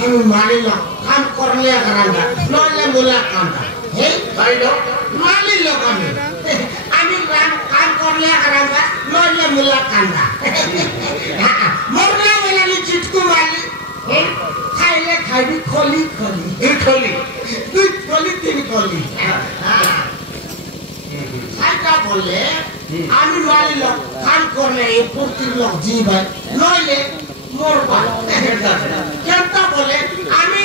আমি মানি লোক কাম করলে কারাঙ্গা নইলে মুলা কামটা হে ভাই লোক মানি লোক আমি কাম করলে কারাঙ্গা নইলে মুলা কান্দা মরলে বলে চিটকু মালি খাইলে খাইবি খলি খলি খলি তুই খলি তিন খলি সাইটা বললে আমি মানি লোক কাম করলে এই প্রতির লোক জীবন নইলে মরবা কেনটা বলে আমি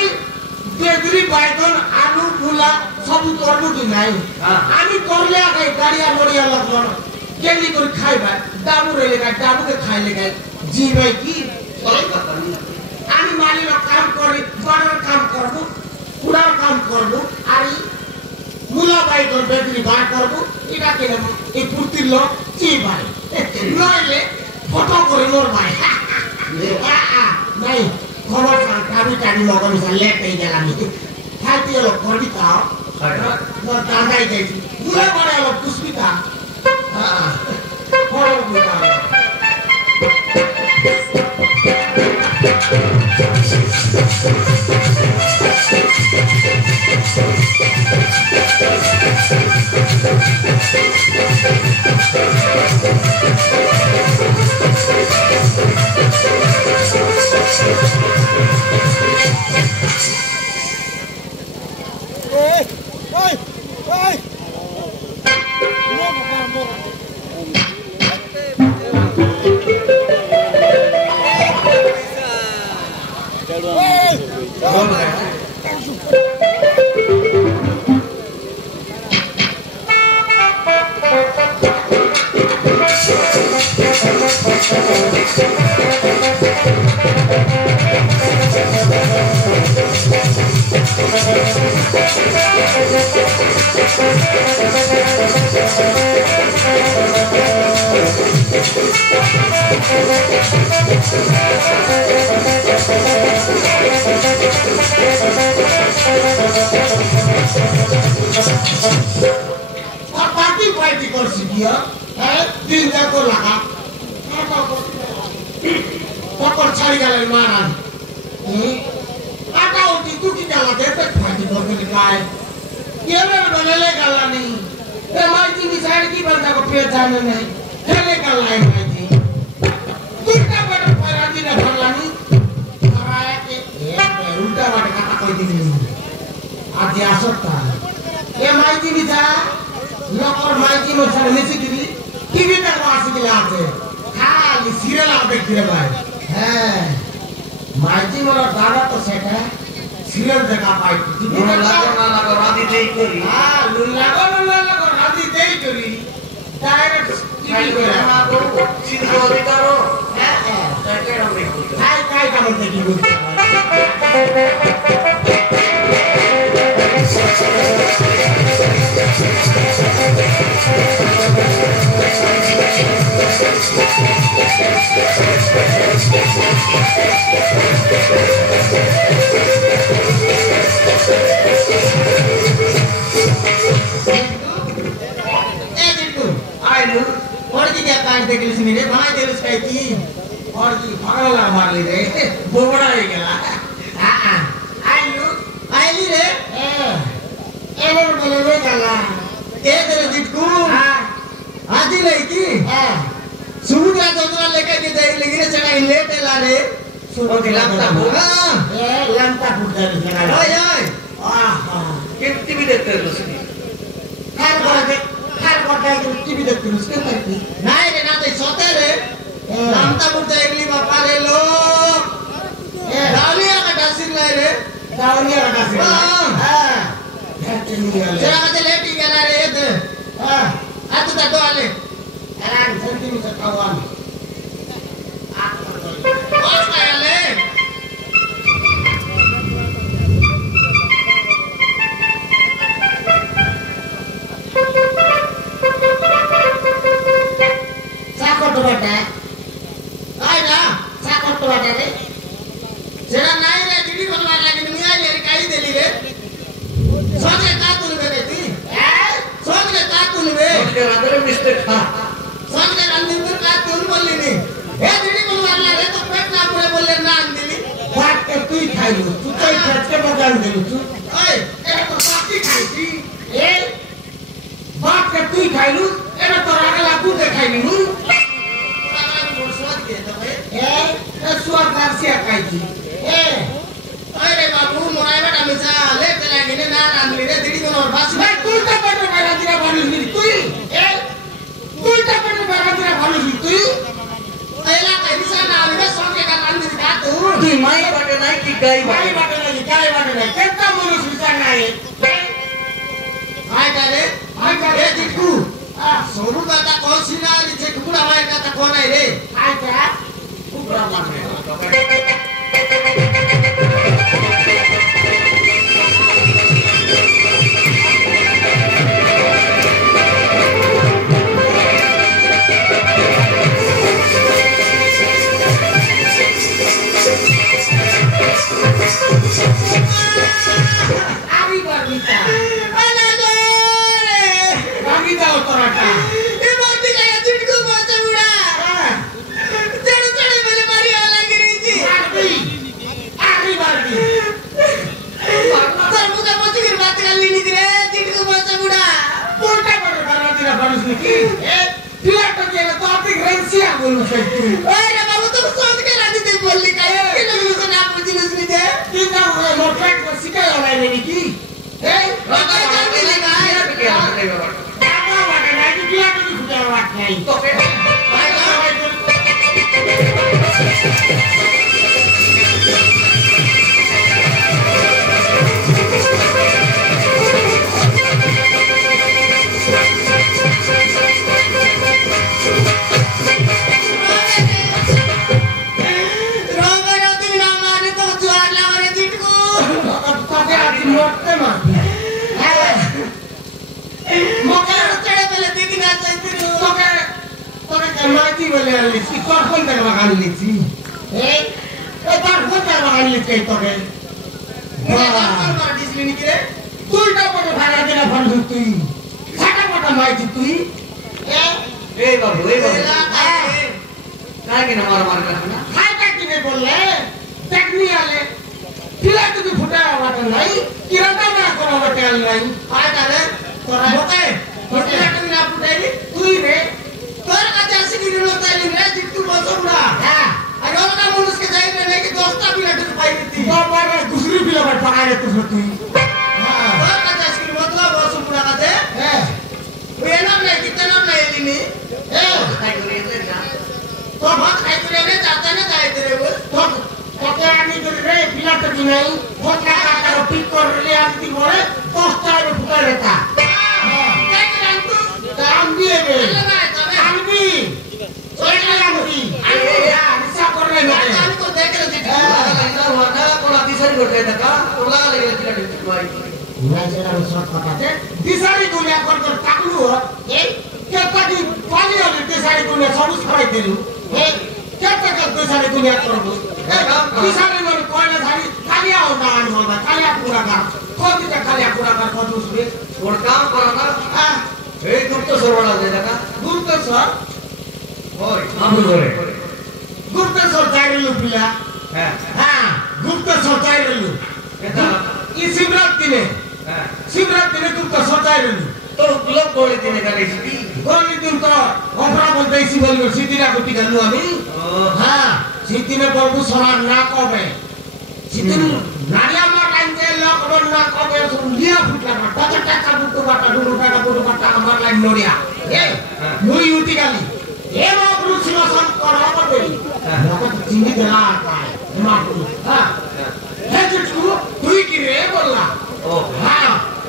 বেগুনি বাইগন আলু মূলা সব করবো কি নাই আমি করলে আগে গাড়িয়া মরিয়া লাগলো কেলি করে খাইবা ডাবু রইলে গাই ডাবুকে খাইলে গাই জীবাই কি আমি মালির কাম করি বড়র কাম করবো কুড়ার কাম করবো আর মূলা বাইগন বেগুনি বার করবো এটা কেন এই ফুর্তির লোক জীবাই নইলে ফটো করে মরবাই নাই খবর কামি কামি লগন লেট হয়ে গেলাম খাইতে এলো করবি তাও দাদাই গেছি মুলে পরে এলো পুষ্পিতা पार्टी कर सिकिया है दिन जाको लगा पकड़ छाड़ी गले मारा आटा उठी तू की डाला दे पे पार्टी कर के निकाय ये मेरे बनेले गाला नहीं ए माइती की साइड की बंदा को पेट जाने नहीं खेले गाला है माइती तू का बड़ा पराती ना भरला नहीं कराया के ये उल्टा वाट कथा कोई दिन नहीं आज आ सकता ये माइती भी जा लोकर माइती में चले नहीं गिरी टीवी तक वासी के लाते खाली सीरियल आप देखते रहे भाई हैं माइती मेरा दादा तो सेट है सीरियल देखा पाई टीवी में ना लगा राती देख करी हाँ लगा राती देख करी डायरेक्ट टीवी पे ना करो सीधे वाली करो काय काम देखी और की क्या काट दे के लिए बना दे उसका की और की पागल मार ले रे बोबड़ा हो गया हां आइली रे एवर बोले गला के तेरे दिटकू हां आजी नहीं की हां सुबह दोनों लेके के जाई लेकिन चला लेट ला रे ओके लंता हां ए लंता फुट जा रे ओए ओए आहा के टीवी देखते हो सुनी खार को टीवी देखते हो उसके करती नहीं रे ना तो सोते रे लंता फुट जाएगी बापा रे लो ए दावलिया का डासिंग ला रे दावलिया का डासिंग हां जरा मत लेट ही गला रे ये हां आ तू तो आले एरान सेंटीमीटर कावान बस आले साकोट बेटा आय ना साकोट बेटा रे जरा नाही रे दीदी बनवा लागे नहीं आले रे काई देली रे सोचे का तुलबे बेटी सोच के का तुलबे सोच के रात में मिस्टेक সঙ্গে রান্দিন তো কাজ তুই বললি নি এ দিদি বলবার লাগে তো পেট না পড়ে বললে না আনদিলি ভাতকে তুই খাইলু তুই তো পেটকে বগাল দিলু তুই ওই এটা তো বাকি খাইছি এ ভাতকে তুই খাইলু এটা তো আগলা কুতে খাইলি নু আগলা মোর স্বাদ কে তবে এ স্বাদ লাগছিয়া খাইছি এ আরে বাবু মোরাইবাটা মিছা লেতে লাগিনে না রান্দিলি রে দিদি কোন বাস ভাই তুই তো পেটে বাইরা দিরা বানিস তুই এ তুই তো পেটে বাইরা দিরা বানিস তুই এলা কইছা না আমি সঙ্গে কা রান্দি দিতা তুই মাই বাটে নাই কি গাই বাটে নাই কেনটা মনুষ বিচার নাই আই কারে দিকু সরু কথা কইছি না যে কুকুড়া ভাই কথা কো নাই রে আই কা কুকুড়া মানে Ari Barbita. Ana dore. Barbita otorata. E mati kaya chitku bacha uda. Chade chade mele mari ala giriji. Barbi. Ari Barbi. Sir muka mati kir baat kalli ni dire chitku bacha uda. Pulta pade Barbita na banus ni ki. Pila to ke to apik rensia bolu sektu. Oi na babu to sod ke radi te bolli kaya ke logi so na pujinus ni de. Kita motrek ko sikai olai ni ki. Hey, apa yang ini kaya? Apa wadah lagi dia tu sudah waknya itu. Mati boleh alisi, kau pun tak bakal alisi. Tak pun tak bakal alisi itu kan. Wah, kau di sini kira? Tuh tak pada bharat dia bharat tu. Siapa pada mati tu? babu, babu. Kaya kena marah-marah kan? Hai tak kini boleh. Teknik ale. Tidak tu diputar awak lagi. Kira tak nak kau awak tel lagi. Hai tak le? Korang boleh. Tidak tu nak putar ni. Tu ini. তোর কাছে আসি কি দিলো তাইলি রে জিতু বছরুড়া হ্যাঁ আর ওটা মানুষকে যাই না নাকি 10টা বিলেট পাই দিতি বাবা দুসরি বিলেট পাই রে তুই হ্যাঁ তোর কাছে আসি মতলব বছরুড়া কাছে হ্যাঁ ওই নাম নাই কিতে নাম নাই এলিনি খাই করে এলে না তো ভাত খাই করে এলে যাতে না যাইতে রে বল তো কত আনি করে রে বিলেট কি নাই কতটা টাকা পিক করে আসতি বলে 10টা ফুটা রেখা হ্যাঁ কাই করে আনতু দাম দিয়ে রে Disari dunia korban taklu, kita di kali ada disari dunia sorus kaya dulu, kita ke disari dunia korban, disari mana kaya hari kali awal dah awal, kali aku raga, kau kita kali aku raga kau tu sulit, Orang korang gupta sorwala deh tak? Gupta sor, Oi, ambil boleh. Gupta sor cari lu pula, Gupta sor cari lu, Kita, ini Sibrat ini Gupta sor cari lu. tu belum boleh tine kali sini. Kalau itu tu, orang boleh isi boleh siti nak kuti kalau ami, siti ni baru solar nak apa? Siti nari amar lain jelak orang nak apa? Dia putlah, baca cakap buku bata amar lain noria. Nuri uti kali. Ema guru silasan kora apa beri? Maka tinggi jalan kai, emak guru. Hejutku, tui kire bola.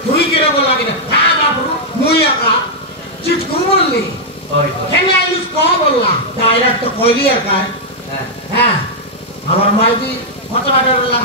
Tui kire bola kita. Bapak muya ka, citku bolli. Kena ilus kau bola. Direct to koi dia kai. Amar maji, kota ada bola.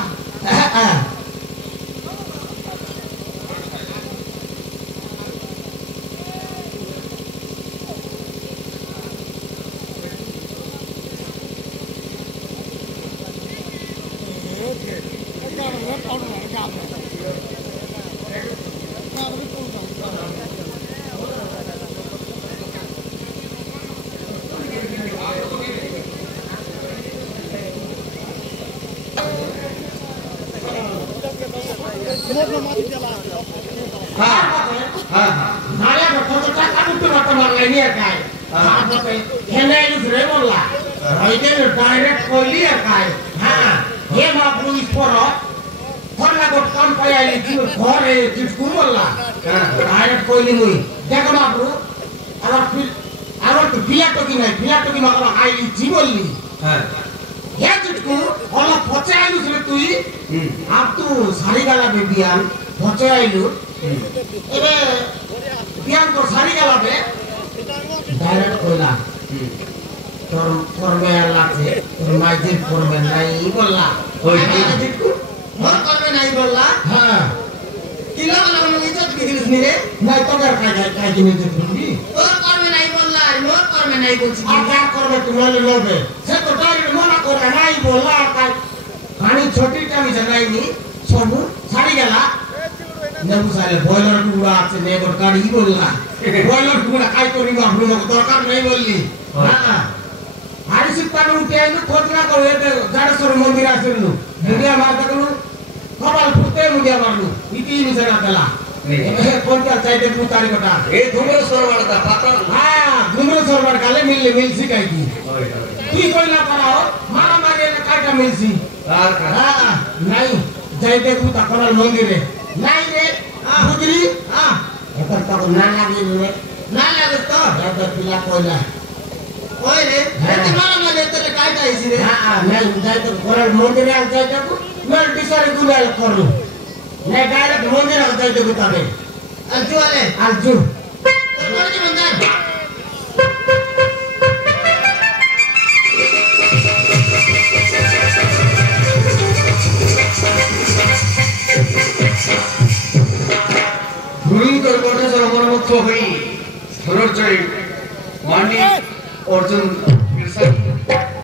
হ্যাঁ হ্যাঁ নালে কত টাকা উঠতে পারতে মারলাই নিয়ে খায় তারপরে হেনে রে বললা রাইতে ডাইরেক্ট কইলি আর খায় হ্যাঁ হে মাপলু ইসপর ফরলা গট কাম পাই আইলি কি ঘরে জিটকু বললা ডাইরেক্ট কইলি মুই দেখো মাপলু আমার তো বিয়াটো কি নাই বিয়াটো কি মাকলা আইলি জি বললি হ্যাঁ হে জিটকু হলা পচে আইলু রে তুই আপ তু সারি গালা বে বিয়ান পচে আইলু এবে বিয়ান তো সারি গালা বে ডাইরেক্ট কইলা তোর করবে লাগছে তোর মাইজির করবে নাই বললা ওই জিটকু মোর করবে নাই বললা হ্যাঁ কিলা বলা মানে ইজ্জত কি জিনিস নিরে নাই তো আর কাই জিনিস দিবি তোর করবে নাই বললা মোর করবে নাই বলছি আর কার করবে তুমি লবে সে তো ডাইরেক্ট মনা করে নাই বললা কাই পানি ছোটি টামি জানাইনি সবু ছাড়ি গেলা নেবু সালে বয়লার টুকরা আছে নেবর গাড়ি বললা বয়লার টুকরা কাই করি বাবু মক দরকার নাই বললি হ্যাঁ আরি সিপানে উঠে আইনু খোঁজনা করে জাড়েশ্বর মন্দির আসিলু মুডিয়া মার দেখলু কপাল ফুটে মুডিয়া মারলু ইতি মিছনা দেলা এ কোনটা চাইতে তু তারি কথা এই ধুমরে সরবাড়া পাতা হ্যাঁ ধুমরে সরবার গালে মিলছি কাই কি তুই কইলা করাও মারা মারে কাটা মিলছি আর হ্যাঁ নাই যাইতে তু তাকরাল মন্দিরে নাই রে বুঝলি হ্যাঁ এখন তো না লাগি রে না লাগে তো এটা পিলা কইলা ওই রে এতে মারা মারে তোরে কাটা আইছি রে হ্যাঁ নাই যাইতে করাল মন্দিরে আর যাইতে মেল ডিসারে গুনাল করলু নাই ডাইরেক্ট মন্দিরে যাইতে গুতাবে আজু আলে আজু তোর করে মন্দির গুরুতর কঠোর মনোমুগ্ধ হই ধনুর্জয়ী মান্ডি অর্জুন